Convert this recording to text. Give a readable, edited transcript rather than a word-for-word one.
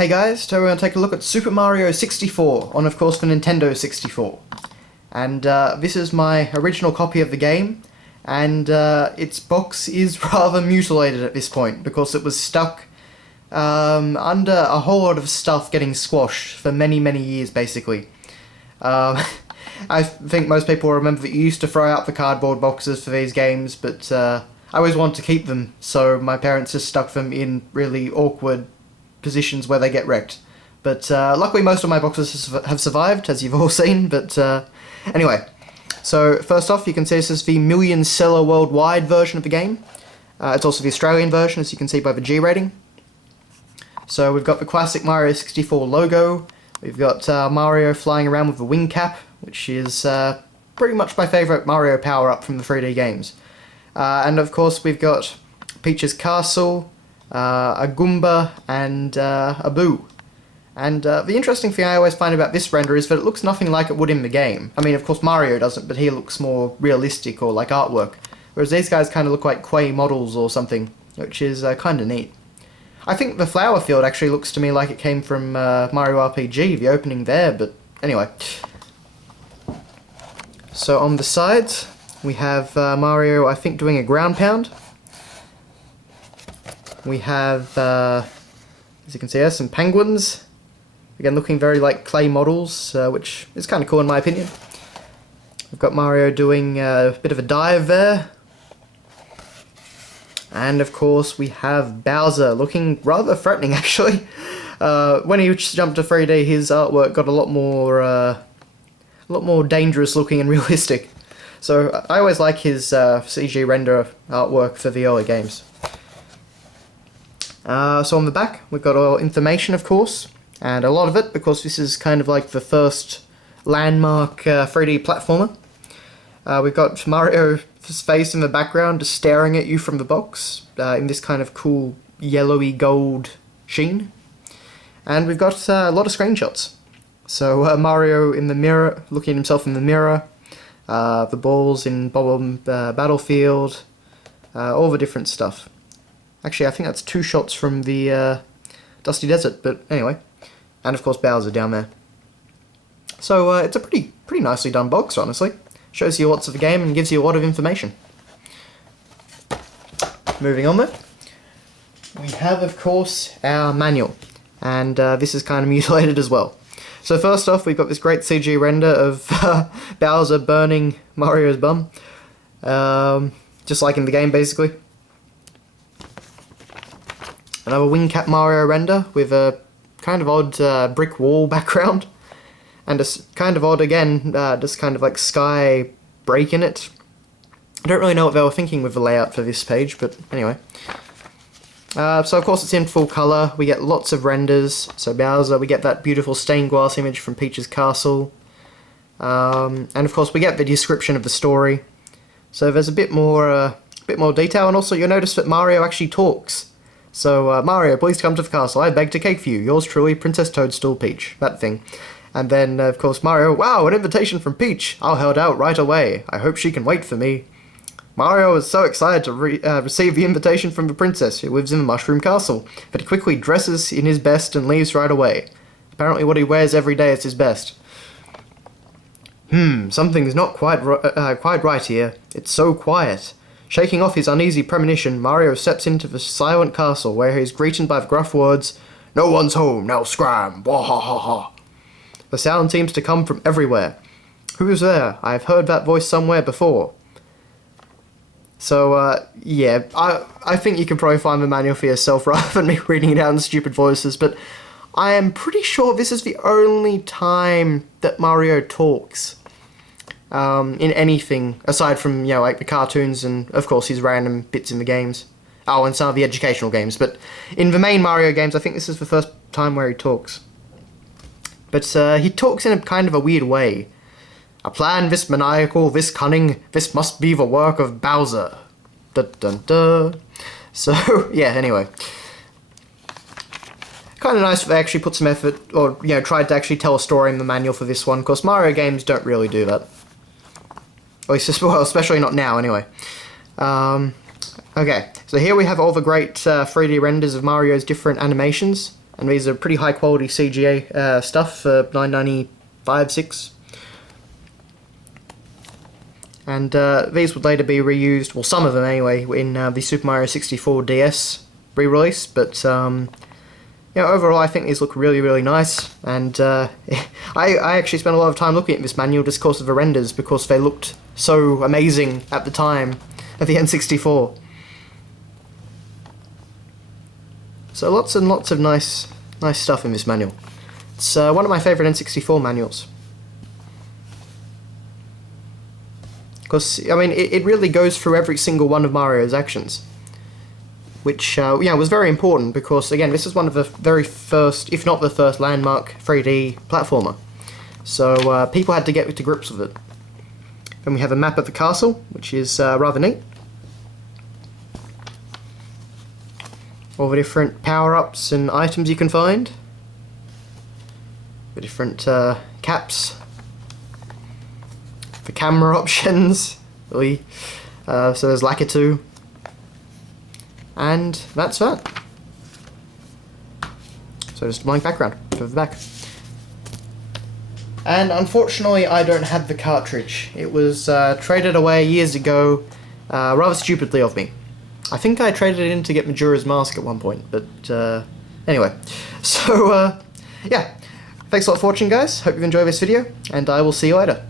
Hey guys, today we're going to take a look at Super Mario 64, on of course the Nintendo 64. And this is my original copy of the game, and its box is rather mutilated at this point, because it was stuck under a whole lot of stuff getting squashed for many, many years, basically. I think most people will remember that you used to throw out the cardboard boxes for these games, but I always wanted to keep them, so my parents just stuck them in really awkward positions where they get wrecked. But luckily most of my boxes have survived, as you've all seen, but anyway. So first off, you can see this is the million seller worldwide version of the game. It's also the Australian version, as you can see by the G rating. So we've got the classic Mario 64 logo, we've got Mario flying around with a wing cap, which is pretty much my favourite Mario power-up from the 3D games. And of course we've got Peach's castle, a Goomba, and a Boo. And the interesting thing I always find about this render is that it looks nothing like it would in the game. I mean, of course Mario doesn't, but he looks more realistic or like artwork. Whereas these guys kind of look like clay models or something, which is kind of neat. I think the flower field actually looks to me like it came from Mario RPG, the opening there, but anyway. So on the sides, we have Mario, I think, doing a ground pound. We have, as you can see here, some penguins. Again, looking very like clay models, which is kind of cool in my opinion. We've got Mario doing a bit of a dive there. And of course we have Bowser, looking rather threatening actually. When he jumped to 3D, his artwork got a lot more dangerous looking and realistic. So I always like his CG render artwork for the early games. So on the back, we've got all information, of course, and a lot of it, because this is kind of like the first landmark 3D platformer. We've got Mario's face in the background just staring at you from the box, in this kind of cool yellowy gold sheen. And we've got a lot of screenshots. So Mario in the mirror, looking at himself in the mirror, the balls in Bob-omb Battlefield, all the different stuff. Actually, I think that's two shots from the Dusty Desert, but anyway. And of course Bowser down there. So it's a pretty nicely done box, honestly. Shows you lots of the game and gives you a lot of information. Moving on then. We have, of course, our manual. And this is kind of mutilated as well. So first off, we've got this great CG render of Bowser burning Mario's bum. Just like in the game, basically. Another wing cap Mario render with a kind of odd brick wall background. And a kind of odd, again, just kind of like sky break in it. I don't really know what they were thinking with the layout for this page, but anyway. So of course it's in full colour, we get lots of renders. So Bowser, we get that beautiful stained glass image from Peach's castle. And of course we get the description of the story. So there's a bit more detail, and also you'll notice that Mario actually talks. So, Mario, please come to the castle, I begged a cake for you, yours truly, Princess Toadstool Peach, that thing. And then, of course, Mario, wow, an invitation from Peach, I'll head out right away, I hope she can wait for me. Mario is so excited to receive the invitation from the princess who lives in the Mushroom Castle, but he quickly dresses in his best and leaves right away. Apparently what he wears every day is his best. Something's not quite right here, it's so quiet. Shaking off his uneasy premonition, Mario steps into the silent castle, where he is greeted by the gruff words, "No one's home, now scram, wahahaha." The sound seems to come from everywhere. Who's there? I have heard that voice somewhere before. So, yeah, I think you can probably find the manual for yourself rather than me reading it out in stupid voices, but I am pretty sure this is the only time that Mario talks. In anything, aside from, you know, like the cartoons and, of course, his random bits in the games. Oh, and some of the educational games, but in the main Mario games, I think this is the first time where he talks. But he talks in a kind of a weird way. A plan this maniacal, this cunning, this must be the work of Bowser. Dun dun dun. So, yeah, anyway. Kind of nice that they actually put some effort, or, you know, tried to actually tell a story in the manual for this one, because Mario games don't really do that. At least, well, especially not now, anyway. Okay, so here we have all the great 3D renders of Mario's different animations. and these are pretty high quality CGA stuff for $9.95, $6. And these would later be reused, well, some of them anyway, in the Super Mario 64 DS re-release, but you know, overall I think these look really, really nice, and I actually spent a lot of time looking at this manual just because of the renders, because they looked so amazing at the time of the N64. So lots and lots of nice stuff in this manual. It's one of my favourite N64 manuals. Because, I mean, it really goes through every single one of Mario's actions. Which, yeah, was very important because, again, this is one of the very first, if not the first, landmark 3D platformer. So people had to get to grips with it. Then we have a map of the castle, which is rather neat. All the different power-ups and items you can find. The different caps. The camera options. So there's Lakitu. And that's that. So just a blank background to the back. And unfortunately I don't have the cartridge. It was traded away years ago, rather stupidly of me. I think I traded it in to get Majora's Mask at one point, but anyway. So yeah, thanks a lot for watching, guys. Hope you've enjoyed this video, and I will see you later.